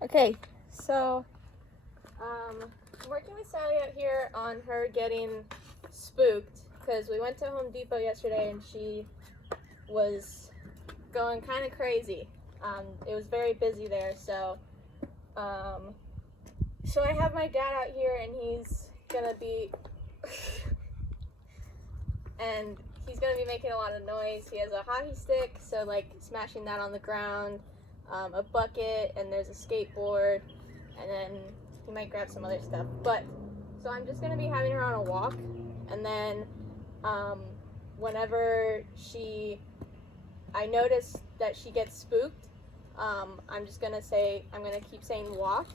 Okay, so I'm working with Sally out here on her getting spooked because we went to Home Depot yesterday and she was going kind of crazy. It was very busy there, so I have my dad out here and he's gonna be making a lot of noise. He has a hockey stick, so like smashing that on the ground, a bucket, and there's a skateboard, and then he might grab some other stuff. So I'm just gonna be having her on a walk, and then whenever I notice that she gets spooked, I'm gonna keep saying walk,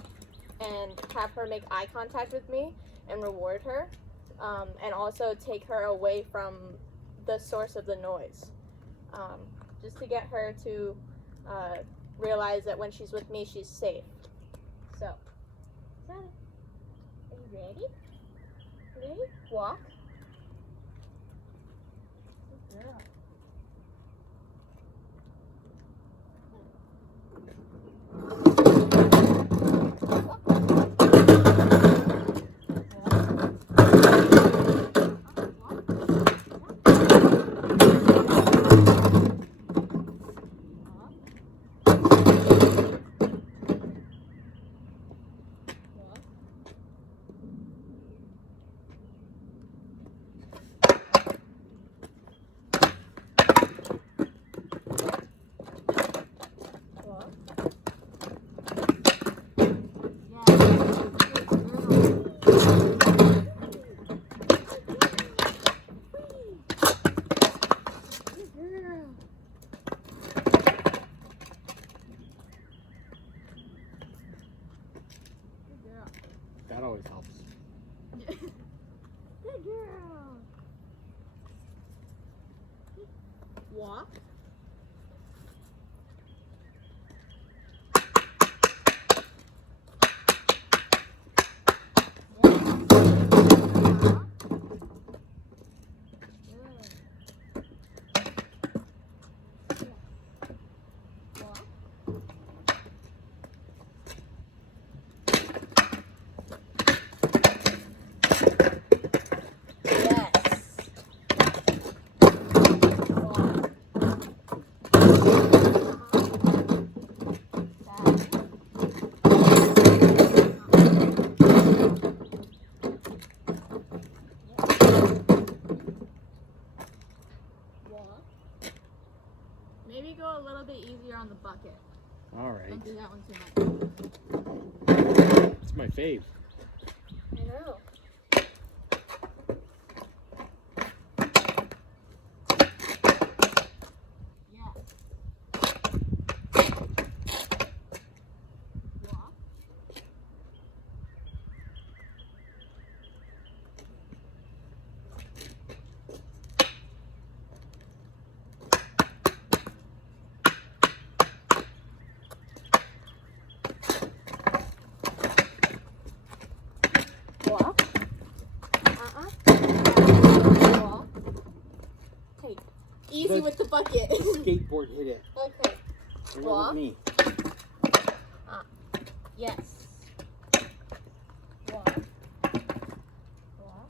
and have her make eye contact with me and reward her, and also take her away from the source of the noise, just to get her to realize that when she's with me, she's safe. So, Sally, are you ready? Ready? Walk. Good girl. That always helps. Good girl. Walk. Maybe go a little bit easier on the bucket. All right. Don't do that one too much. It's my fave. I know. Walk. Walk. Hey, easy with the bucket. Skateboard hit it. Okay. It Walk. wasn't me. Yes. Walk. Walk.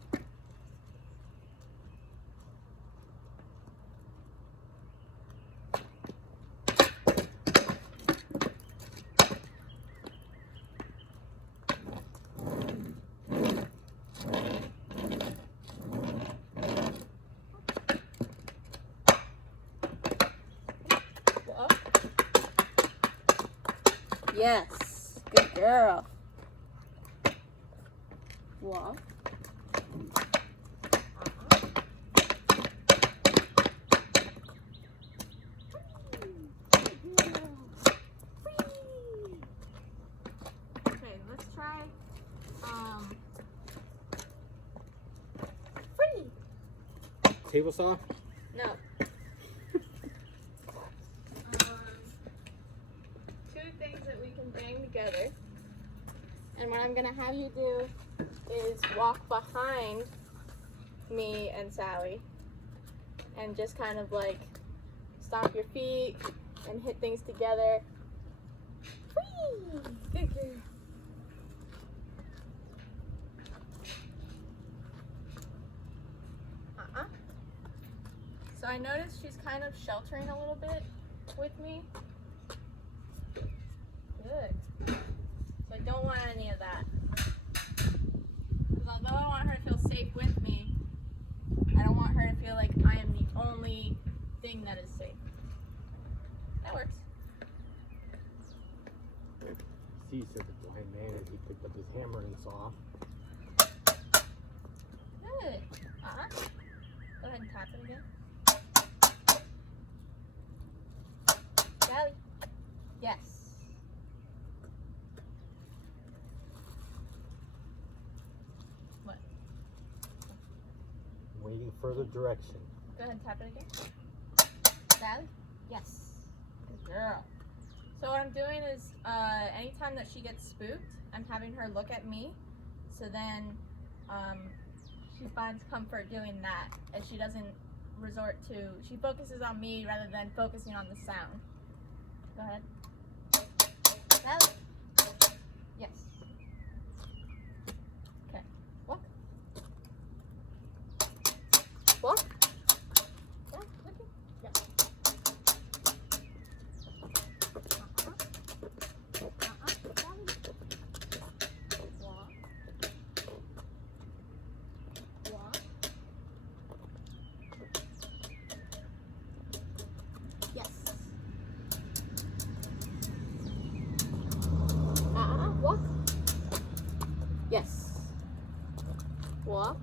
Walk. Yes. Good girl. Walk. Okay, let's try free. Table saw? No. Two things that we can bang together. And what I'm gonna have you do is walk behind me and Sally and just kind of like stomp your feet and hit things together. Whee! Good girl. So I noticed she's kind of sheltering a little bit with me. Good. So I don't want any of that. Because although I want her to feel safe with me, I don't want her to feel like I am the only thing that is safe. That works. Steve said the blind man as he picked up his hammer and saw. Good. Go ahead and tap it again. Sally. Yes. What? Waiting for the direction. Go ahead and tap it again. Sally? Yes. Good girl. So what I'm doing is, anytime that she gets spooked, I'm having her look at me. So then, she finds comfort doing that, and she doesn't resort to, she focuses on me rather than focusing on the sound. Go ahead. Sally? Yes. Okay. Walk. Walk. Yeah, looking. Yeah. Sally. Walk. Walk. Yes. Walk. Yes. Walk. Yes. Walk.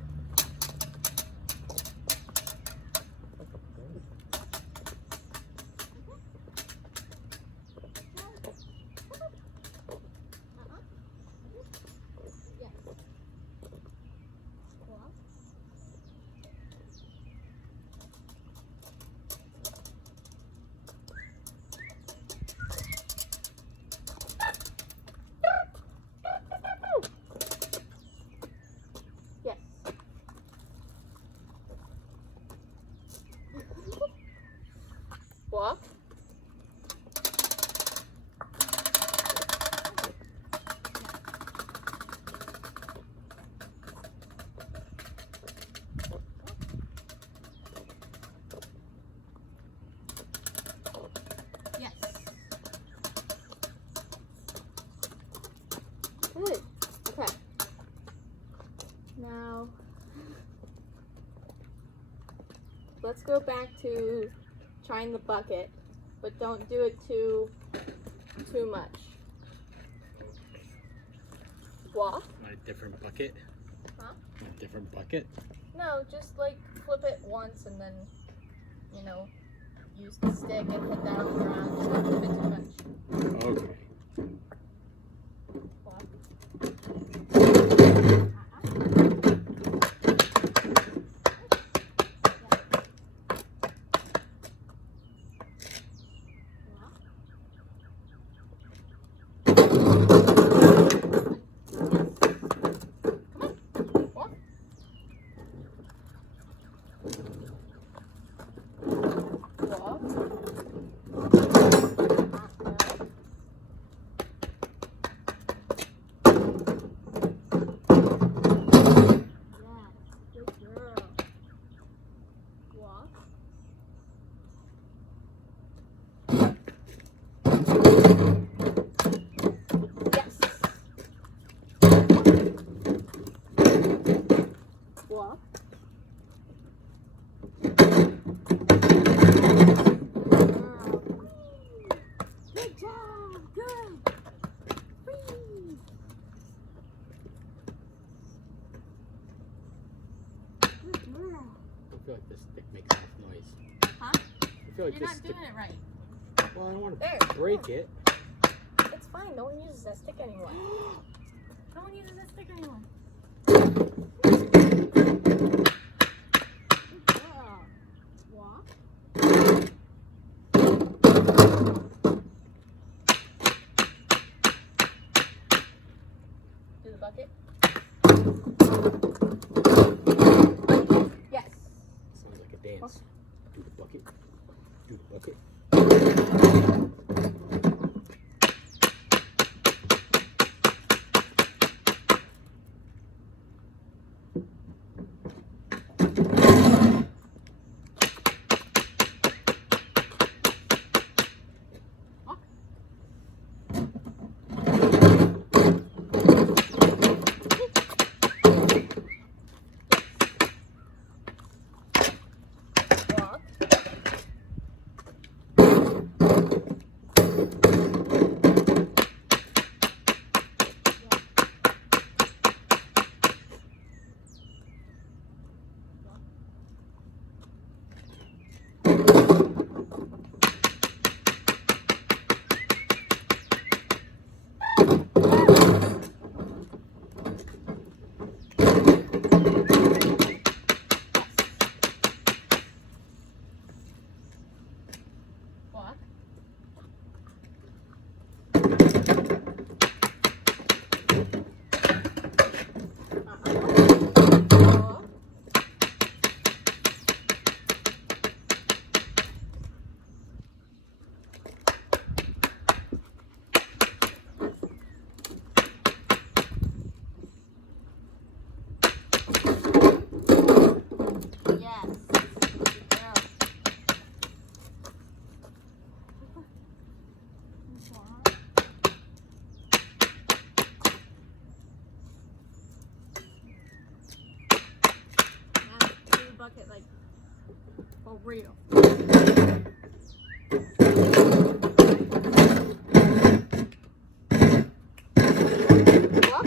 Yes. Walk. Yes. Good. Okay. Now, let's go back to trying the bucket, but don't do it too much. Walk. Want a different bucket? Huh? A different bucket? No, just like flip it once and then, you know, use the stick and hit that on the ground. Just don't flip it too much. Okay. Walk. Walk. Good job. Good. Whee. Good girl. I feel like this stick makes enough noise. Huh? I feel like You're this not stick. doing it right. Well, I don't want There. to break it. It's fine. No one uses that stick anymore. No one uses that stick anymore. Good girl. Walk. Do the bucket. Yes. Sounds like a dance. Do the bucket. Do the bucket. real. Walk.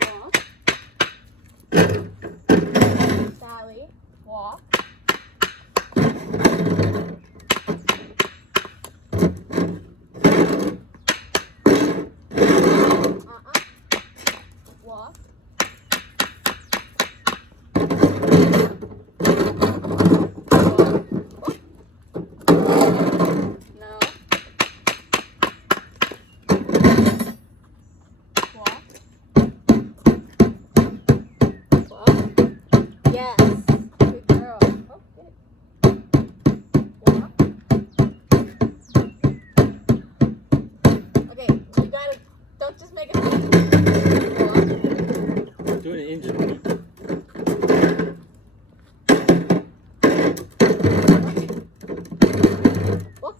Walk. Sally, walk. Walk. No. Walk. Walk. Yes. Good girl. Oh, get it. Walk. Okay, you gotta. Don't just make a face. Walk. Doing an engine beat. Walk.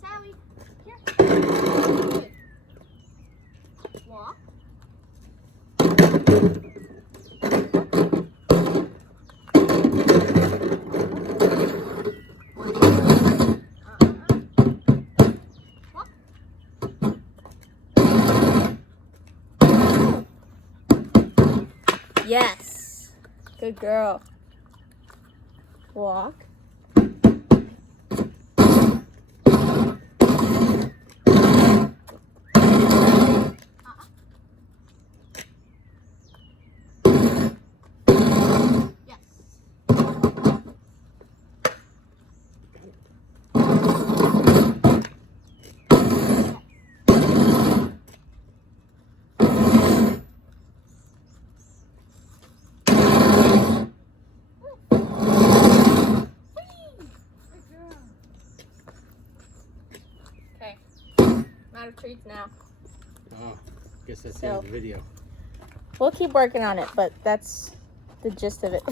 Sally, here. Good. Walk. Walk. Yes. Good girl. Walk. Yes. Okay. I'm out of treats now. Oh, guess that's the So- end of the video. We'll keep working on it, but that's the gist of it.